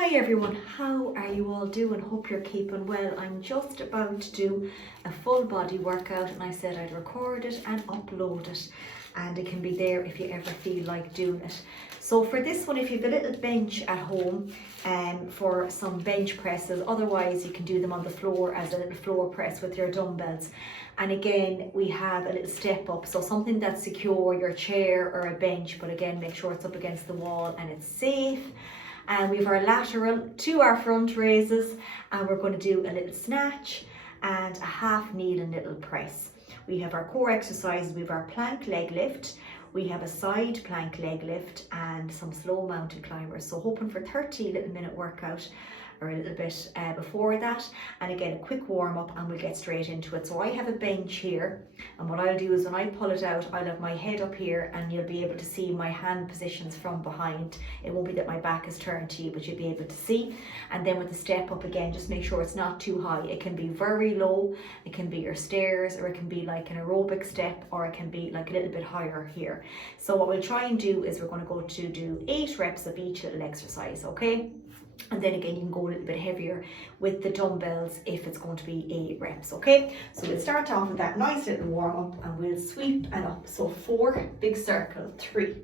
Hi everyone, how are you all doing? Hope you're keeping well. I'm just about to do a full body workout and I said I'd record it and upload it, and it can be there if you ever feel like doing it. So for this one, if you've a little bench at home for some bench presses, otherwise you can do them on the floor as a little floor press with your dumbbells. And again, we have a little step up, so something that's secure, your chair or a bench, but again make sure it's up against the wall and it's safe. And we have our lateral to our front raises, and we're going to do a little snatch and a half kneeling little press. We have our core exercises. We have our plank leg lift, we have a side plank leg lift and some slow mountain climbers. So hoping for 30 little minute workout or a little bit before that, and again a quick warm up and we'll get straight into it. So I have a bench here, and what I'll do is when I pull it out, I'll have my head up here and you'll be able to see my hand positions from behind. It won't be that my back is turned to you, but you'll be able to see. And then with the step up, again, just make sure it's not too high. It can be very low, it can be your stairs, or it can be like an aerobic step, or it can be like a little bit higher here. So what we'll try and do is we're going to go to do 8 reps of each little exercise, okay? And then again, you can go a little bit heavier with the dumbbells if it's going to be 8 reps, okay? So we'll start off with that nice little warm up and we'll sweep and up. So 4, big circle, 3,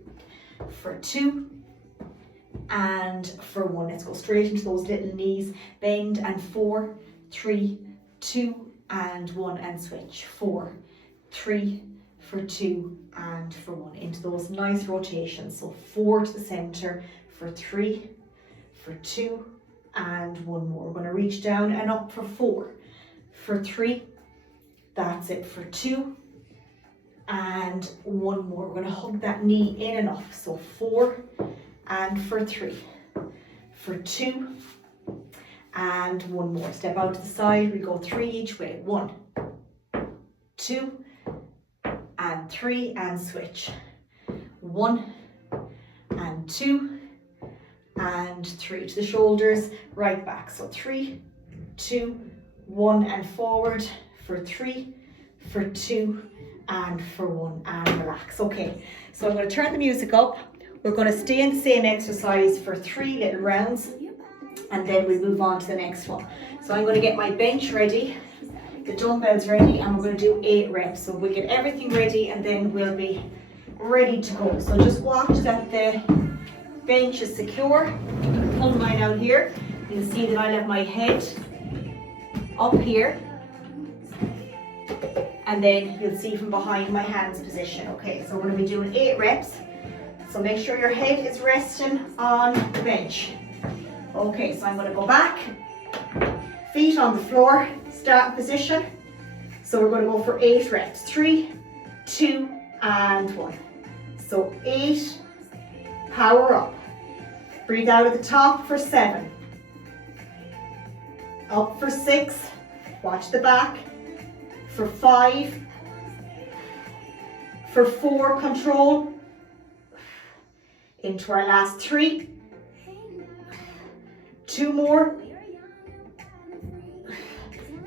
for 2, and for 1. Let's go straight into those little knees, bend, and 4, 3, 2, and 1, and switch. 4, 3, for 2, and for 1. Into those nice rotations. So 4 to the center, for 3, for 2, and 1 more. We're going to reach down and up for 4, for 3, that's it, for 2, and 1 more. We're going to hug that knee in and up. So 4, and for 3, for 2, and 1 more. Step out to the side, we go 3 each way. 1, 2, and 3, and switch. 1, and 2, and 3 to the shoulders, right back. So 3, 2, 1, and forward, for 3, for 2, and for 1, and relax. Okay, so I'm going to turn the music up. We're going to stay in the same exercise for 3 little rounds, and then we move on to the next one. So I'm going to get my bench ready, the dumbbells ready, and we're going to do 8 reps. So we'll get everything ready and then we'll be ready to go. So just watch that the bench is secure. Pull mine out here. You can see that I'll have my head up here, and then you'll see from behind my hands position. Okay, so we're going to be doing 8 reps. So make sure your head is resting on the bench. Okay, so I'm going to go back, feet on the floor, start position. So we're going to go for 8 reps. 3, 2, and 1. So 8, power up. Breathe out at the top for 7. Up for 6. Watch the back. For 5. For 4, control. Into our last 3. 2 more.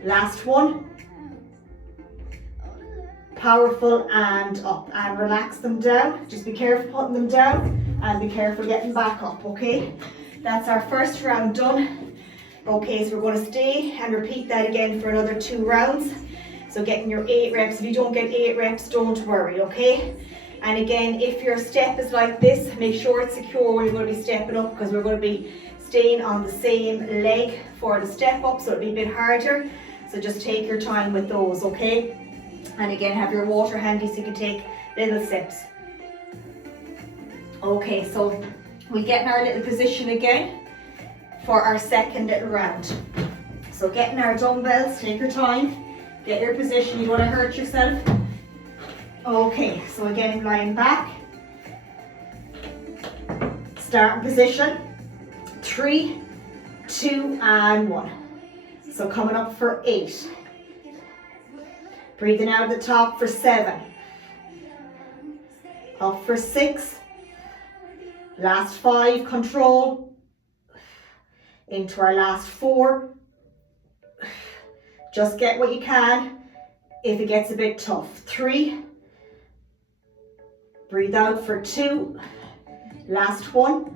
Last 1. Powerful, and up, and relax them down. Just be careful putting them down and be careful getting back up, okay? That's our first round done. Okay, so we're going to stay and repeat that again for another 2 rounds. So getting your 8 reps. If you don't get 8 reps, don't worry, okay? And again, if your step is like this, make sure it's secure when you're going to be stepping up, because we're going to be staying on the same leg for the step up, so it'll be a bit harder. So just take your time with those, okay? And again, have your water handy so you can take little sips. Okay, so we get in our little position again for our second little round. So getting our dumbbells, take your time, get your position, you don't want to hurt yourself. Okay, so again, lying back, start position, 3, 2, and 1. So coming up for 8. Breathing out at the top for 7. Up for 6. Last 5, control. Into our last 4. Just get what you can if it gets a bit tough. 3. Breathe out for 2. Last 1.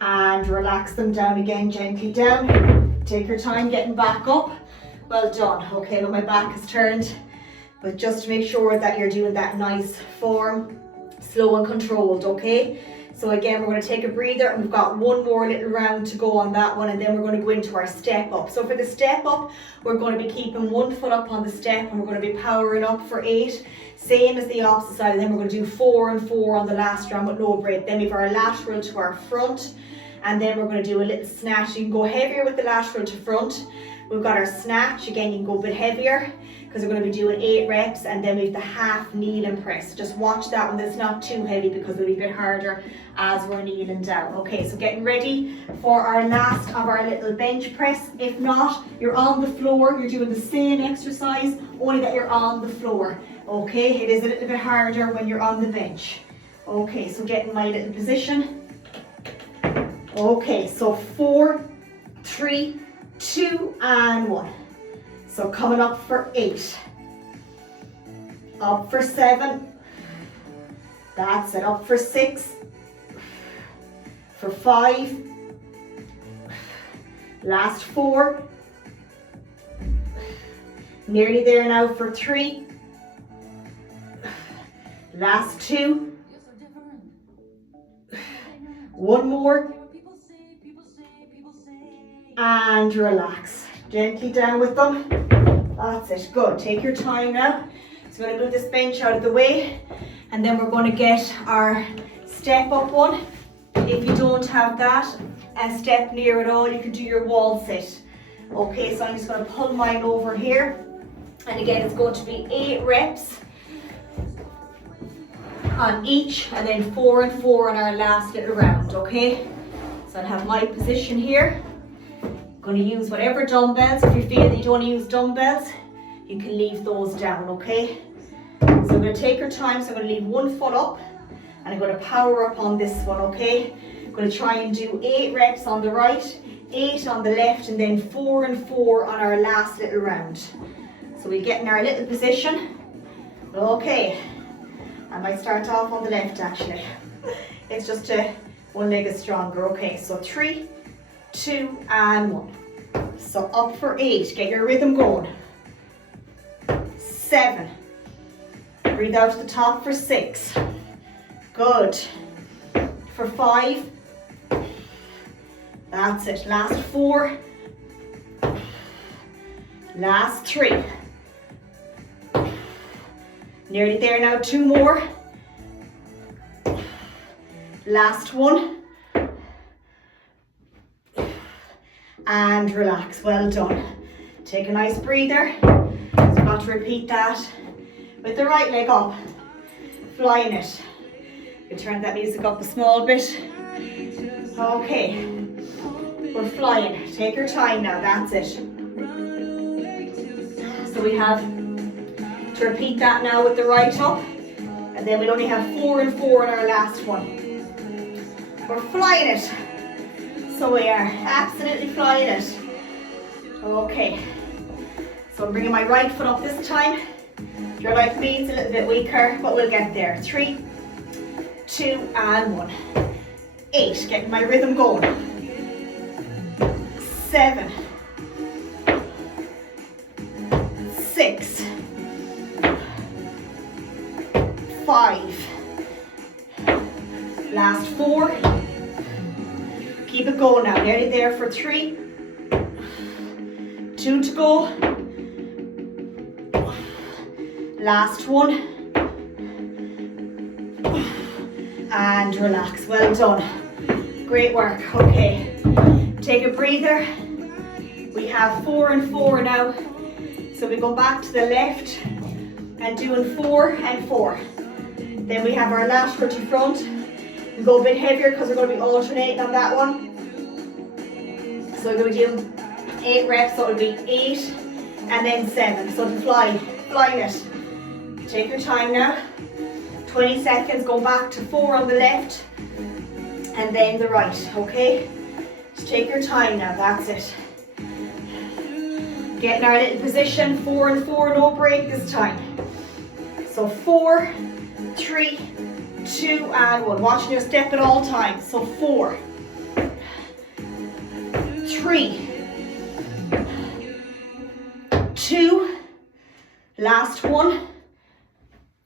and relax them down again, gently down. Take your time getting back up. Well done. Okay, now my back is turned, but just make sure that you're doing that nice form, slow and controlled, okay? So again, we're going to take a breather, and we've got one more little round to go on that one, and then we're going to go into our step up. So for the step up, we're going to be keeping one foot up on the step, and we're going to be powering up for 8. Same as the opposite side, and then we're going to do 4 and 4 on the last round with no break. Then we have our lateral to our front, and then we're going to do a little snatch. You can go heavier with the lateral to front. We've got our snatch, again you can go a bit heavier, because we're going to be doing 8 reps, and then we have the half kneel and press. Just watch that one, that's not too heavy, because it'll be a bit harder as we're kneeling down. Okay, so getting ready for our last of our little bench press. If not, you're on the floor, you're doing the same exercise, only that you're on the floor. Okay, it is a little bit harder when you're on the bench. Okay, so get in my little position. Okay, so 4, 3, 2, and 1. So coming up for 8, up for 7, that's it, up for 6, for 5, last 4, nearly there now for 3, last 2, 1 more, and relax. Gently down with them. That's it. Good. Take your time now. So we're going to move this bench out of the way, and then we're going to get our step up one. If you don't have that, a step near at all, you can do your wall sit. Okay, so I'm just going to pull mine over here, and again it's going to be 8 reps on each, and then 4 and 4 on our last little round. Okay, so I'll have my position here. Going to use whatever dumbbells. If you feel that you don't want to use dumbbells, you can leave those down, okay? So I'm going to take your time. So I'm going to leave 1 foot up, and I'm going to power up on this one, okay? I'm going to try and do 8 reps on the right, 8 on the left, and then 4 and 4 on our last little round. So we get in our little position. Okay, I might start off on the left actually. It's just one leg is stronger. Okay, so 3, 2, and 1. So up for 8, get your rhythm going. 7, breathe out to the top for 6, good. For 5, that's it, last 4, last 3, nearly there now, 2 more, last 1, and relax. Well done. Take a nice breather. So I've got to repeat that with the right leg up, flying it. You turn that music up a small bit. Okay, we're flying. Take your time now, that's it. So we have to repeat that now with the right up, and then we'll only have 4 and 4 in our last one. We're flying it. So we are absolutely flying it. Okay, so I'm bringing my right foot up this time. If you're like me, it's a little bit weaker, but we'll get there. 3, 2, and 1. 8, getting my rhythm going. 7, 6, 5, last 4. Keep it going now, nearly there for 3, 2 to go, last 1, and relax. Well done, great work. Okay, take a breather. We have 4 and 4 now, so we go back to the left and doing 4 and 4. Then we have our lateral to front. We go a bit heavier because we're going to be alternating on that one. So we're going to do 8 reps, so it'll be 8 and then 7. So to flying it. Take your time now. 20 seconds, go back to 4 on the left and then the right, okay? Just take your time now, that's it. Get in our little position, 4 and 4, no break this time. So 4, 3, 2, and 1. Watching your step at all times. So 4, 3, 2, last one.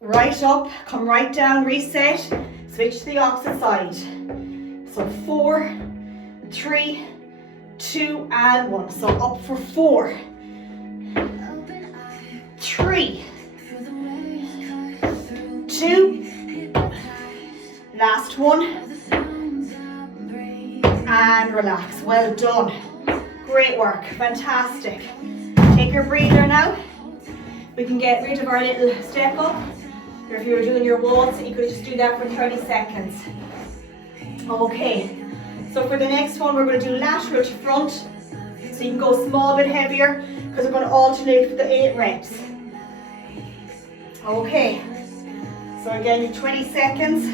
Right up, come right down, reset, switch to the opposite side. So 4, 3, 2, and 1. So up for 4, 3, 2, last one, and relax. Well done. Great work, fantastic. Take your breather now. We can get rid of our little step up. Or if you were doing your waltz, you could just do that for 30 seconds. Okay, so for the next one, we're going to do lateral to front. So you can go a small bit heavier because we're going to alternate for the 8 reps. Okay, so again, 20 seconds.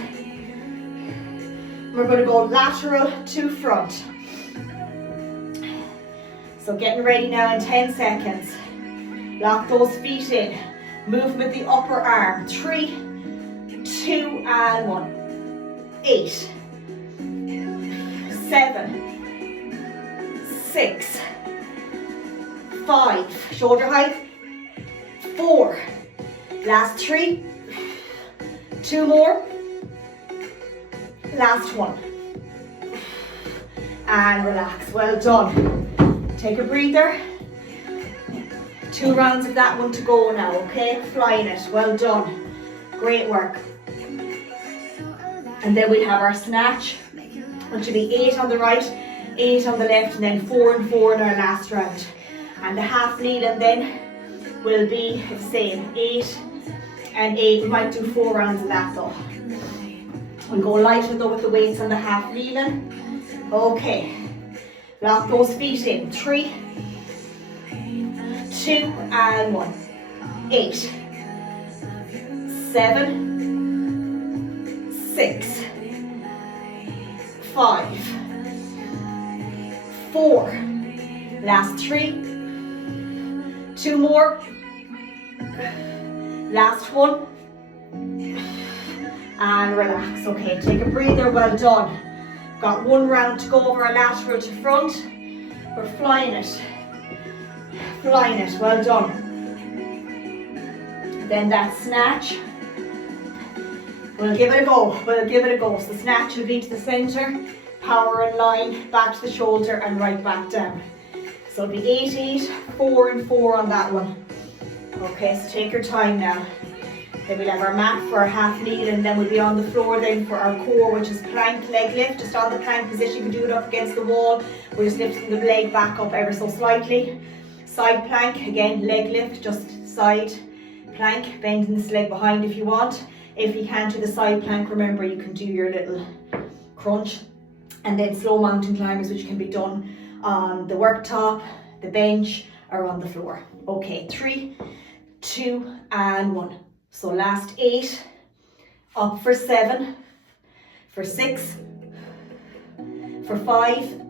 We're going to go lateral to front. So getting ready now in 10 seconds. Lock those feet in. Movement the upper arm. 3, 2, and 1. 8, 7, 6, 5. Shoulder height. 4. Last 3. 2 more. Last 1. And relax. Well done. Take a breather. 2 rounds of that one to go now, okay? Flying it. Well done. Great work. And then we have our snatch, which will be 8 on the right, 8 on the left, and then 4 and 4 in our last round. And the half kneeling then will be the same, 8 and 8. We might do 4 rounds of that though. We'll go lighter though with the weights on the half kneeling. Okay. Lock those feet in. 3, 2, and 1. 8, 7, 6, 5, 4. Last 3. 2 more. Last 1. And relax. Okay, take a breather. Well done. Got 1 round to go over our lateral to front. We're flying it. Flying it. Well done. Then that snatch. We'll give it a go. We'll give it a go. So snatch will be to the center. Power in line. Back to the shoulder and right back down. So it'll be 8, 8, 4 and 4 on that one. Okay, so take your time now. Then we'll have our mat for our half kneel, and then we'll be on the floor then for our core, which is plank leg lift. Just on the plank position, you can do it up against the wall. We're just lifting the leg back up ever so slightly. Side plank, again, leg lift, just side plank, bending this leg behind if you want. If you can't do the side plank, remember you can do your little crunch. And then slow mountain climbers, which can be done on the worktop, the bench, or on the floor. Okay, 3, 2, and 1. So last 8, up for 7, for 6, for 5,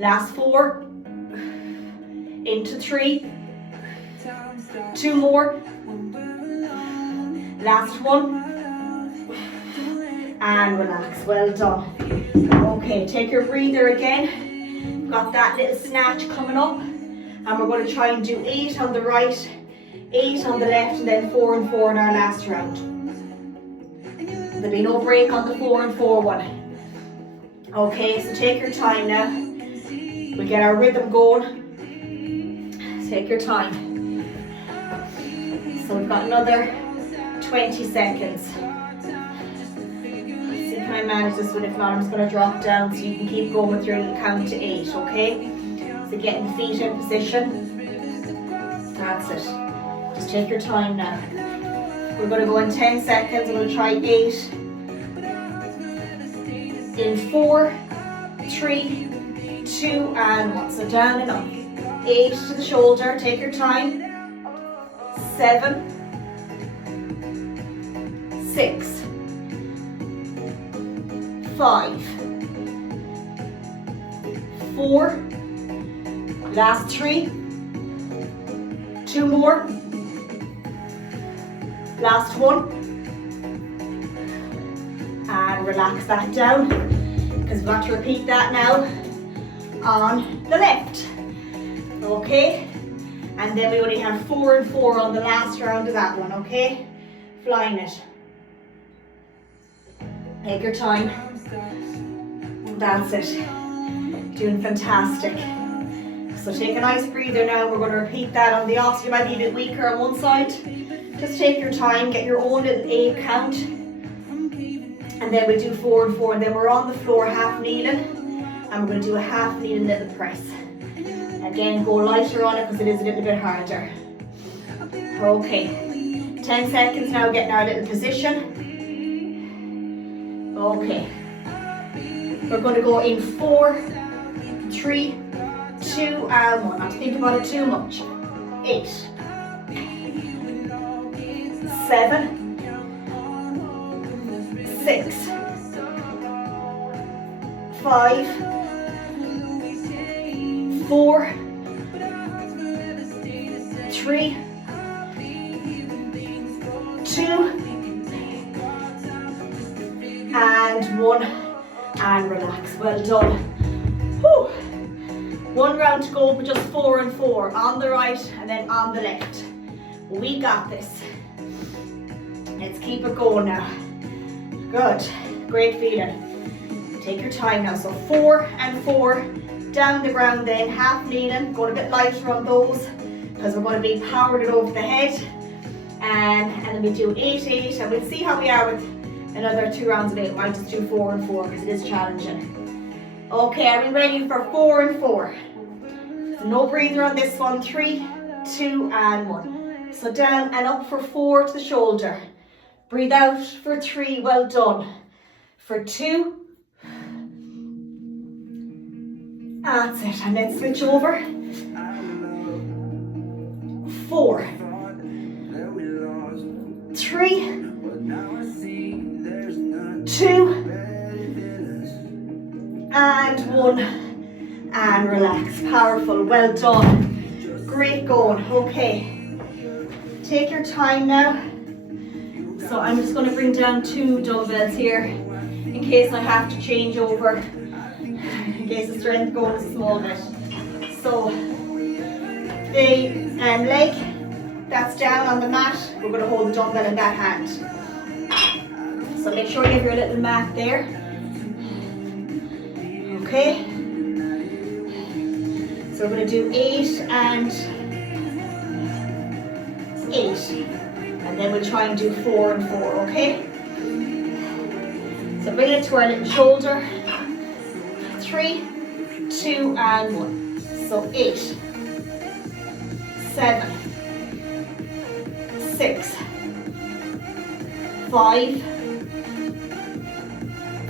last 4, into 3, 2 more, last 1, and relax. Well done. Okay, take your breather again. Got that little snatch coming up, and we're going to try and do 8 on the right, 8 on the left, and then 4 and 4 in our last round. There'll be no break on the 4 and 4 one. Okay, so take your time now. We get our rhythm going. Take your time. So we've got another 20 seconds. See, can I manage this one? If not, I'm just going to drop down so you can keep going with your little count to 8, okay? So getting the feet in position. That's it. Just take your time now. We're going to go in 10 seconds. I'm going to try 8. In 4, 3, 2, and 1. So down and up. 8 to the shoulder. Take your time. 7, 6, 5, 4. Last 3. 2 more. Last 1. And relax that down, because we've got to repeat that now on the left. Okay? And then we only have 4 and 4 on the last round of that one, okay? Flying it. Take your time. That's it. Doing fantastic. So take a nice breather now. We're going to repeat that on the opposite. You might be a bit weaker on one side. Just take your time, get your own little 8 count. And then we'll do 4 and 4. And then we're on the floor half kneeling. And we're going to do a half kneeling little press. Again, go lighter on it because it is a little bit harder. Okay. 10 seconds now, getting our little position. Okay. We're going to go in 4, 3, 2, and 1. Not to think about it too much. 8, 7, 6, 5, 4, 3, 2, and 1, and relax. Well done. Whew. 1 round to go, but just 4 and 4 on the right and then on the left. We got this. Let's keep it going now. Good. Great feeling. Take your time now. So 4 and 4 down the ground, then half kneeling. Going a bit lighter on those because we're going to be powering it over the head. And then we do 8, 8, and we'll see how we are with another 2 rounds of 8. Might just do 4 and 4 because it is challenging. Okay, are we ready for 4 and 4? So no breather on this one. 3, 2, and 1. So down and up for 4 to the shoulder. Breathe out for 3. Well done. For 2. That's it. And then switch over. 4, 3, 2, and 1, and relax. Powerful. Well done. Great going. Okay. Take your time now. So I'm just going to bring down 2 dumbbells here in case I have to change over, in case the strength goes a small bit. So the leg that's down on the mat, we're going to hold the dumbbell in that hand. So make sure you have your little mat there. Okay. So we're going to do 8 and 8. And then we'll try and do 4 and 4, okay? So bring it to our little shoulder. 3, 2, and 1. So 8, 7, 6, 5,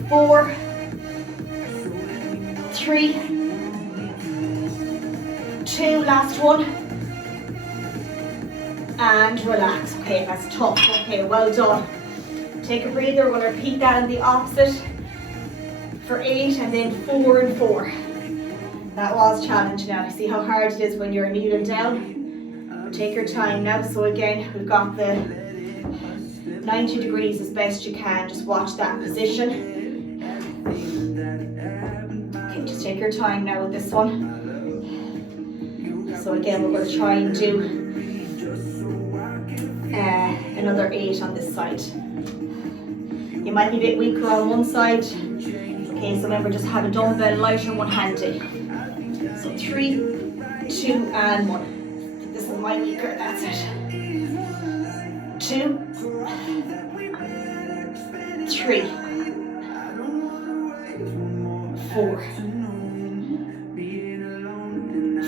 4, 3, 2, last one, and relax. Okay, that's tough. Okay, well done. Take a breather. We're going to repeat that in the opposite for 8 and then 4 and 4. That was challenge now. See how hard it is when you're kneeling down? But take your time now. So again, we've got the 90 degrees as best you can. Just watch that position. Okay, just take your time now with this one. So again, we're going to try and do another 8 on this side. You might be a bit weaker on one side. Okay, so remember, just have a dumbbell lighter, one handy. So 3, 2, and 1. This is my weaker, that's it. 2, 3, 4,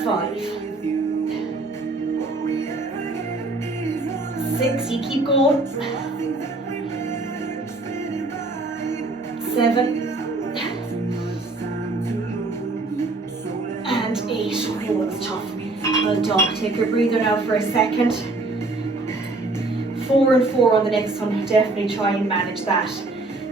5, 6, you keep going. 7 and 8. Oh, that's tough. Well done. Take your breather now for a second. 4 and 4 on the next one. Definitely try and manage that.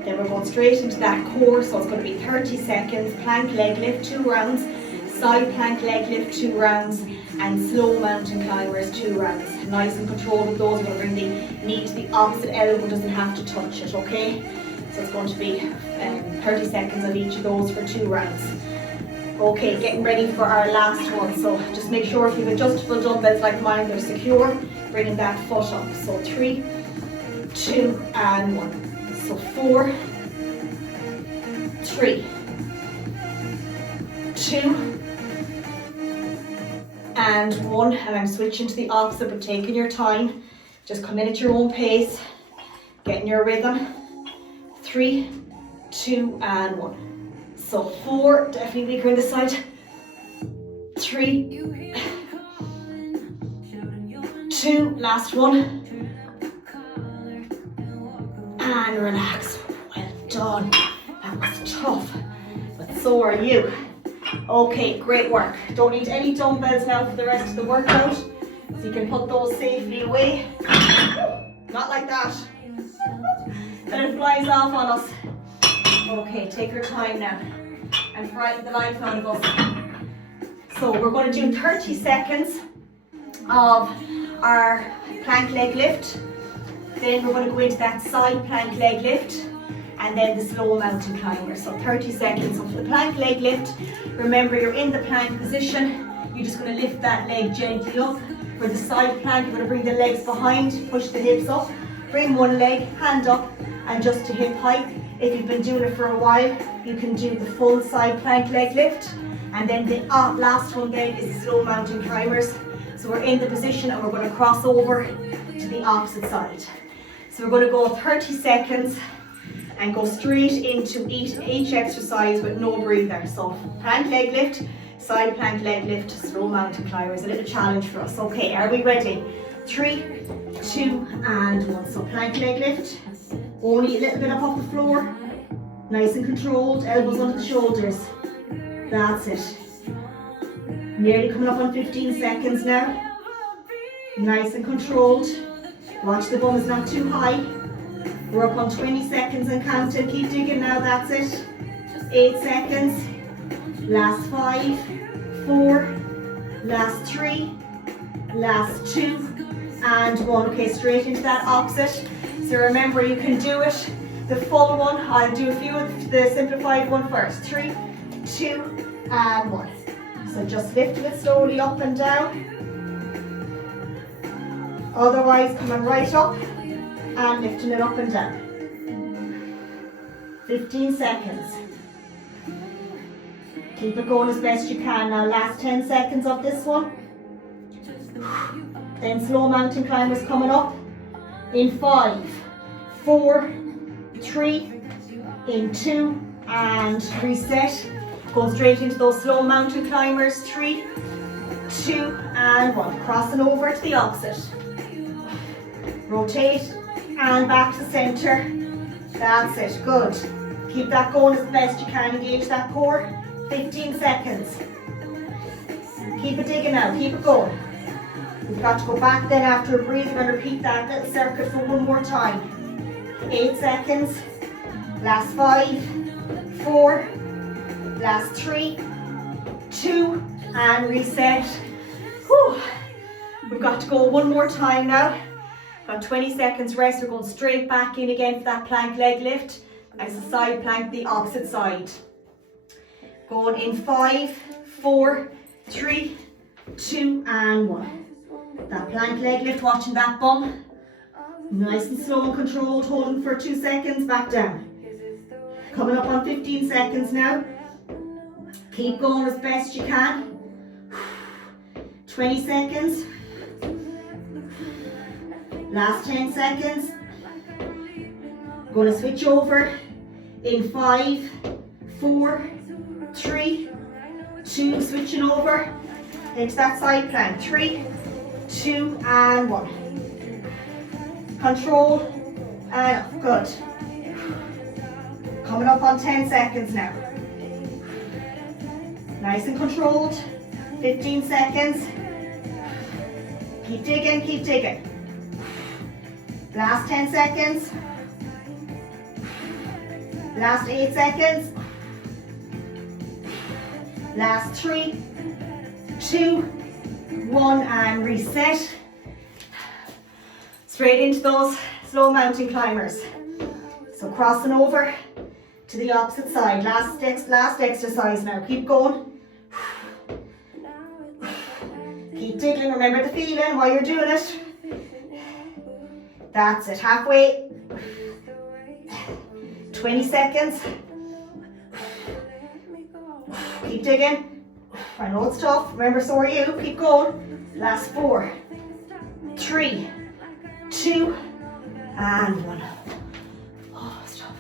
Then we're going straight into that core, so it's going to be 30 seconds. Plank leg lift, 2 rounds. Side plank leg lift, 2 rounds. And slow mountain climbers, 2 rounds. Nice and controlled with those. We're going to bring the knee to the opposite elbow, doesn't have to touch it, okay? So it's going to be 30 seconds of each of those for 2 rounds. Okay, getting ready for our last one. So just make sure if you have adjustable dumbbells like mine, they're secure. Bringing that foot up. So 3, 2, and 1. So 4, 3, 2, and 1. And I'm switching to the opposite, but taking your time. Just come in at your own pace, getting your rhythm. 3, 2, and 1. So 4, definitely weaker on this side. 3, 2, last one. And relax. Well done. That was tough, but so are you. Okay, great work. Don't need any dumbbells now for the rest of the workout. So you can put those safely away. Not like that. Then it flies off on us. Okay, take your time now. And frighten the life out of us. So we're going to do 30 seconds of our plank leg lift. Then we're going to go into that side plank leg lift. And then the slow mountain climber. So 30 seconds of the plank leg lift. Remember, you're in the plank position. You're just going to lift that leg gently up. For the side plank, you're going to bring the legs behind, push the hips up. Bring one leg, hand up, and just to hip height. If you've been doing it for a while, you can do the full side plank leg lift. And then the last one then is the slow mountain climbers. So we're in the position and we're going to cross over to the opposite side. So we're going to go 30 seconds and go straight into each exercise with no breather. So plank leg lift, side plank leg lift, slow mountain climbers. A little challenge for us. Okay, are we ready? 3, 2, and 1. So plank leg lift. Only a little bit up off the floor. Nice and controlled. Elbows under the shoulders. That's it. Nearly coming up on 15 seconds now. Nice and controlled. Watch the bum is not too high. We're up on 20 seconds and counting. Keep digging now. That's it. 8 seconds. Last 5, 4, last 3, last 2, and 1. Okay, straight into that opposite. So remember, you can do it the full one. I'll do a few of the simplified one first. 3, 2, and 1. So just lifting it slowly up and down. Otherwise, coming right up and lifting it up and down. 15 seconds. Keep it going as best you can. Now, last 10 seconds of this one. Then slow mountain climbers coming up. In 5, 4, 3, in 2, and reset. Go straight into those slow mountain climbers. 3, 2, and 1. Crossing over to the opposite. Rotate and back to center. That's it. Good. Keep that going as best you can. Engage that core. 15 seconds. Keep it digging now. Keep it going. We've got to go back then after a breather and repeat that little circuit for one more time. 8 seconds. Last 5, 4, last 3, 2, and reset. Whew. We've got to go one more time now. Got 20 seconds rest. We're going straight back in again for that plank leg lift. As a side plank, the opposite side. Going in 5, 4, 3, 2, and 1. That plank leg lift, watching that bum. Nice and slow and controlled, holding for 2 seconds, back down. Coming up on 15 seconds now. Keep going as best you can. 20 seconds. Last 10 seconds. Going to switch over in 5, 4, 3, 2, switching over into that side plank. 3, 2, and 1. Control and good. Coming up on 10 seconds now. Nice and controlled. 15 seconds. Keep digging, keep digging. Last 10 seconds. Last 8 seconds. Last 3, 2, 1, and reset. Straight into those slow mountain climbers. So crossing over to the opposite side. Last exercise now. Keep going. Keep digging, remember the feeling while you're doing it. That's it, halfway. 20 seconds. Keep digging. I know it's tough, remember so are you, keep going. Last 4, 3, 2, and 1. Oh, it's tough.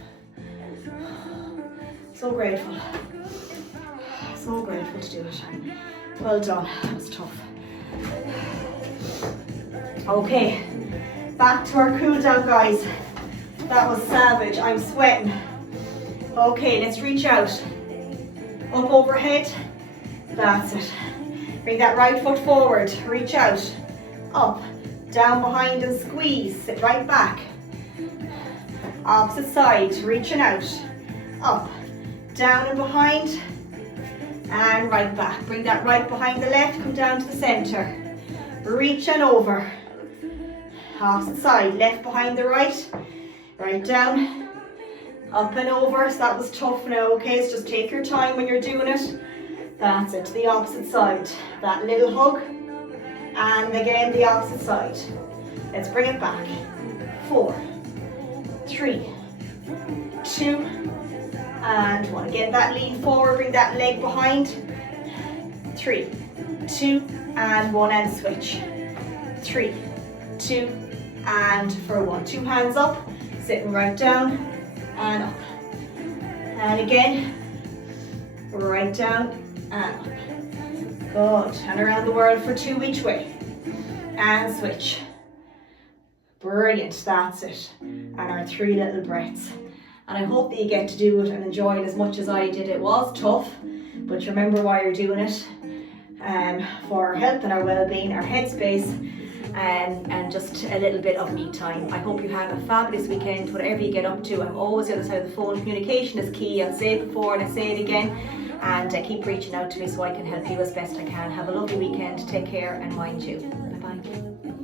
So grateful. So grateful to do it. Well done, that was tough. Okay, back to our cool down, guys. That was savage, I'm sweating. Okay, let's reach out. Up overhead, that's it. Bring that right foot forward, reach out. Up, down behind and squeeze, sit right back. Opposite side, reaching out. Up, down and behind, and right back. Bring that right behind the left, come down to the center. Reach and over. Opposite side, left behind the right, right down, up and over. So that was tough now, okay? So just take your time when you're doing it. That's it, to the opposite side. That little hug, and again the opposite side. Let's bring it back. 4, 3, 2, and 1. Again, that lean forward, bring that leg behind. 3, 2, and 1, and switch. 3, 2, and for 1. 2 hands up, sitting right down, and up. And again, right down, and up. Good, and around the world for 2 each way. And switch. Brilliant, that's it. And our 3 little breaths. And I hope that you get to do it and enjoy it as much as I did. It was tough, but you remember why you're doing it. For our health and our well-being, our headspace, and just a little bit of me time. I hope you have a fabulous weekend, whatever you get up to. I'm always the other side of the phone. Communication is key. I'll say it before and I say it again. And keep reaching out to me so I can help you as best I can. Have a lovely weekend. Take care and mind you. Bye-bye.